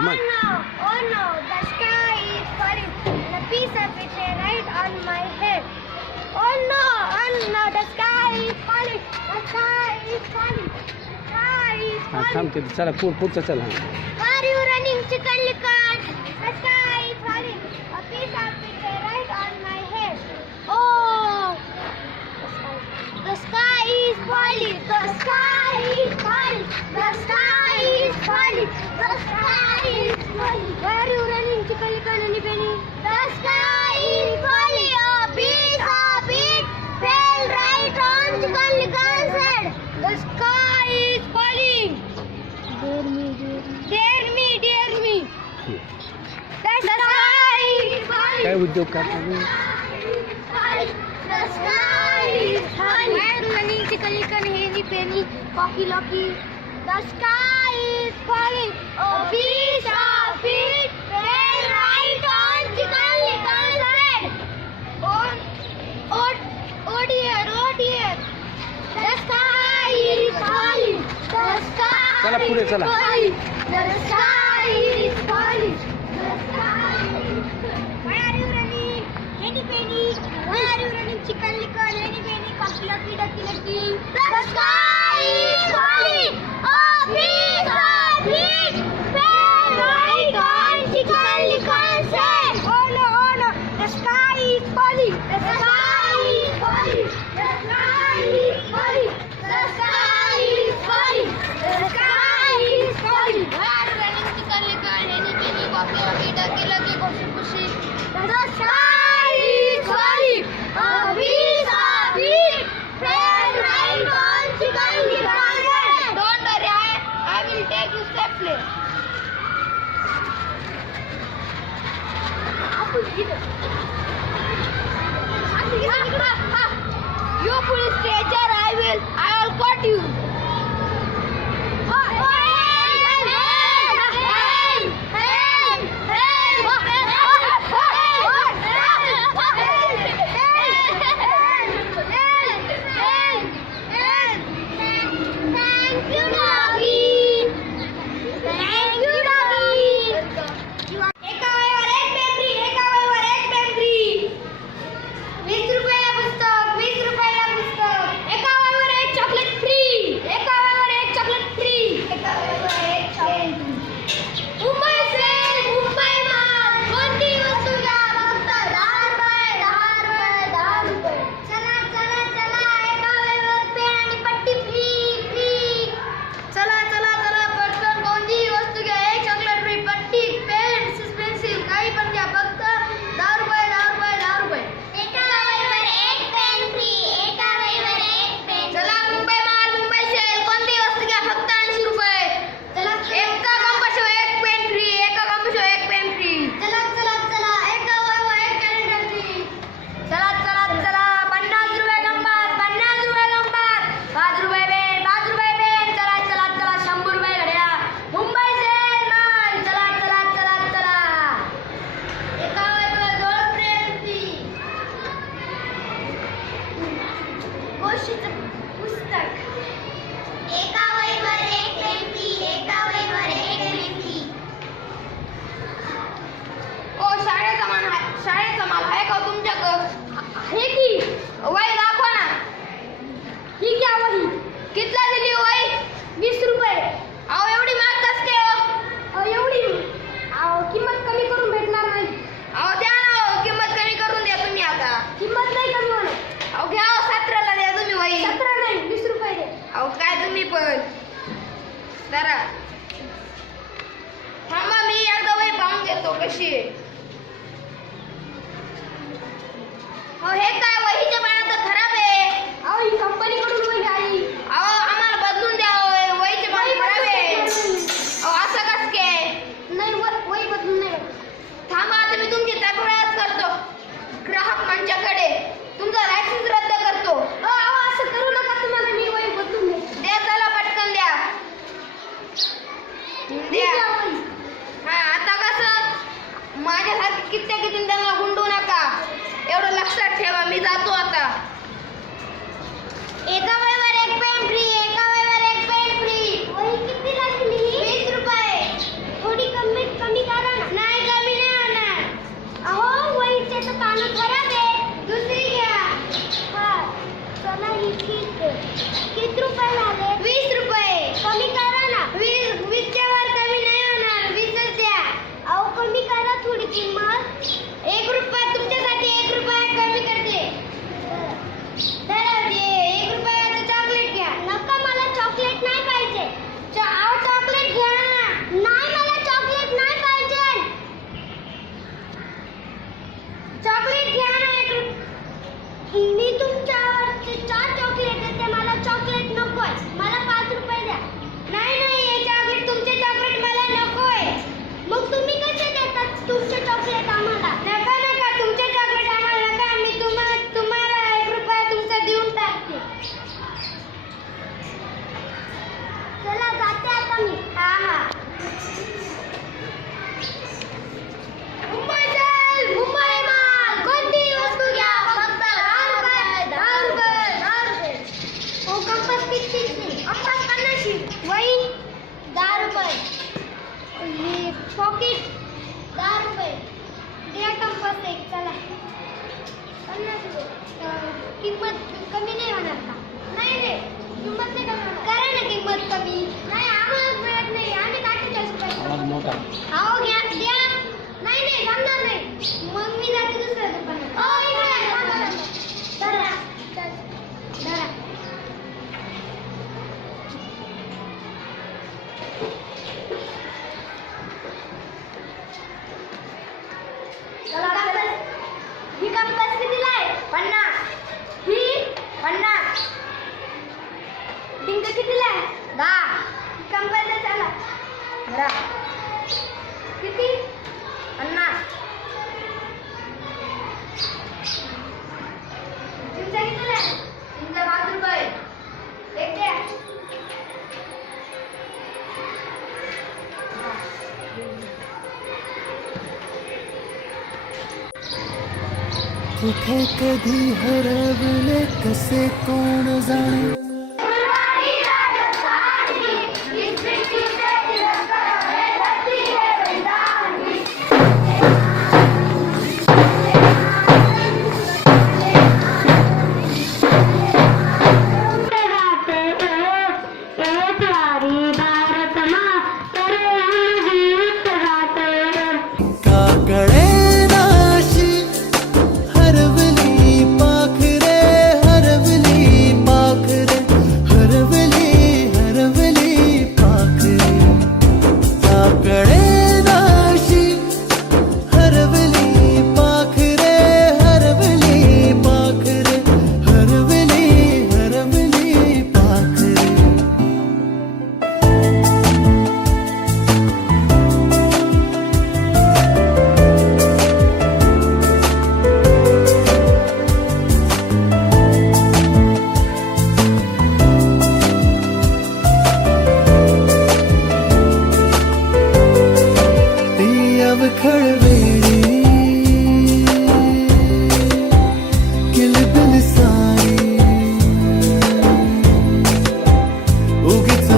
oh no, the sky is falling. And a piece of it right on my head. Oh no, the sky is falling. The sky is falling. The sky is falling. थांब ते चला पुढचं चला. Why are you running, chicken licker? The sky is falling. A piece of it right on my head. Oh, the sky is falling. The sky is falling. The sky is falling. The sky is falling. Why are you running, chicken licker, Nanny Penny? The sky is falling. A piece of it fell right on chicken licker's head. The sky is falling. Dear me. The sky is falling. काय उद्योग करता The sky is falling. Why are you running, chicken licker, Nanny Penny, Cocky Locky? The sky is falling. A piece of it fell right on chicken licker's head. Oh dear. The sky is falling. The sky चला पुढे चला. is falling. The sky is falling. The sky is falling. Why are you running, Nanny Penny? Why are you running, chicken licker, Nanny Penny, Cocky Locky, Ducky Lucky? The sky is falling. A piece of it fell right on chicken licker's head. Oh no. The sky is falling. The sky is falling. The sky is falling. The sky is falling. The sky is falling. Why are you running, chicken licker, Nanny Penny, Cocky Locky, Ducky Lucky, Goosey Goosey? The sky is falling. A piece of it fell right on chicken licker's head. Don't worry, I will take you safely. You police stranger, I will caught you. शाळेचा माल आहे का तुमच्याकडं? हे की वही दाखवा ना. ही क्या वही? कितला दिली वही? 20 रुपये. अहो एवढी महाग कस काय हो? एवढी किंमत कमी करून भेटणार नाही. अहो द्या ना, किंमत कमी करून द्या तुम्ही. आता किंमत नाही कमी होणार. अहो घ्या, 17ला द्या तुम्ही वही. 17 नाही, 20 रुपये द्या. अहो काय तुम्ही पण जरा थांबा, मी एकदा वही पाहून घेतो कशी आहे. अहो हे काय, वहीच्या पाना तर खराब आहे. अहो ही कंपनीकडून वही आली. अहो आम्हाला बदलून द्या, वहीचे पाना खराब आहे. अहो असं कस काय? नाही, वही बदलून नाही. थांबा, आता मी तुमची तक्रार करतो ग्राहक मंचाकडे. तुमचा लायसन्स रद्द करतो. अहो असं करू नका, तुम्हाला मी वही बदलून द्या. चला पटकन द्या. हा, आता कसं माझ्यासारखे कित्येक त्यांना गुंडू नका, एवढं लक्षात ठेवा. मी किती रुपये झाले? 20 रुपये. कमी करा ना. 20 च्या वर कमी नाही होणार. 20च द्या. अहो कमी करा थोडी किंमत. 1 रुपया तुमच्यासाठी 1 रुपया कमी करते. तर 1 रुपयाचं चॉकलेट घ्या. नका मला चॉकलेट नाही पाहिजे. अहो चॉकलेट घ्या ना. नाही मला चॉकलेट नाही पाहिजे. चॉकलेट घ्या ना. 1 रुपया. मी तुमच्यावरचे 4 चॉकलेट देते. मला चॉकलेट नकोय. मला 5 रुपये द्या. नाही नाही हे चॉकलेट तुमचे चॉकलेट मला नकोय. मग तुम्ही कसे देतात तुमचे चॉकलेट आम्हाला? नका नका तुमचे चॉकलेट आम्हाला नका. मी तुम्हाला 1 रुपया तुमचा देऊन टाकते. चला जाते आता मी. हा मुंबई चल. मुंबई माल. कोणतीही वस्तू घ्या फक्त 10 रुपये. 10 रुपये. 10 रुपये. ओ कंपास कितीची? कंपास 50ची. वही 10 रुपये. हे पॉकेट 10 रुपये. द्या कंपास एक. चला 50 रुपये. किंमत कमी नाही होणार का? नाही रे किंमत नाही कमी होणार. करा ना किंमत कमी. नाही आम्हाला मिळत नाही. आम्ही 48 रुपये मोठा अहो घ्या द्या. नाही नाही जमणार नाही. मग मी जाते दुसऱ्या दुकानात. धरा. धरा. ही कंपास कितीला आहे? 50. ही 50. डिंक कितीला आहे? 10. कंपास चला. धरा. किती? 50. तुमचा कितीला आहे? तुमचा 5 रुपये. एक द्या. कुठे कधी हरवले कसे कोण जाणे.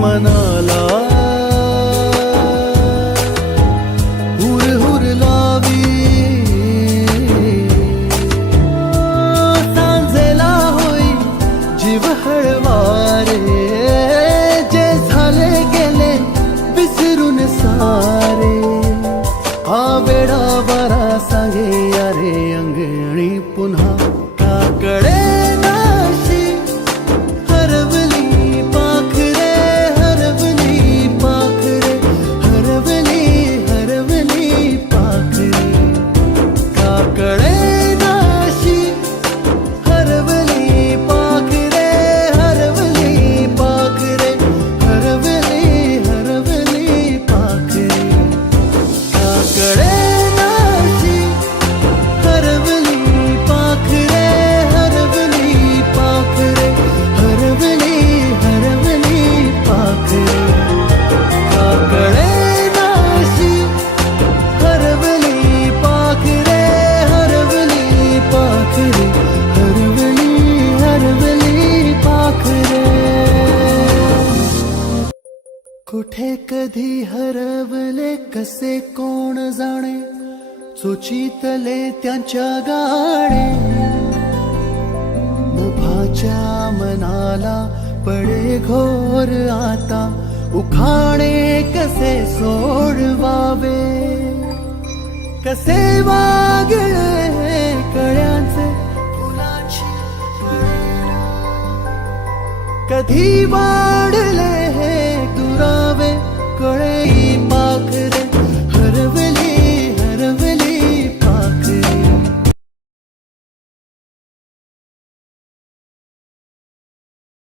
मनाला हुर हुर लावी सांजेला होई जीव हळवारे जे झाले गेले विसरून सारे हा वेडा बरा सांगे अरे अंगणी पुन्हा काकडे कुठे कधी हरवले कसे कोण जाणे चोचीतले त्यांच्या गाणे नभाच्या तिच्या मनाला पडे घोर आता, उखाणे कसे सोडवावे, कसे वागळे कळ्यांचे फुलाची कधी वाढले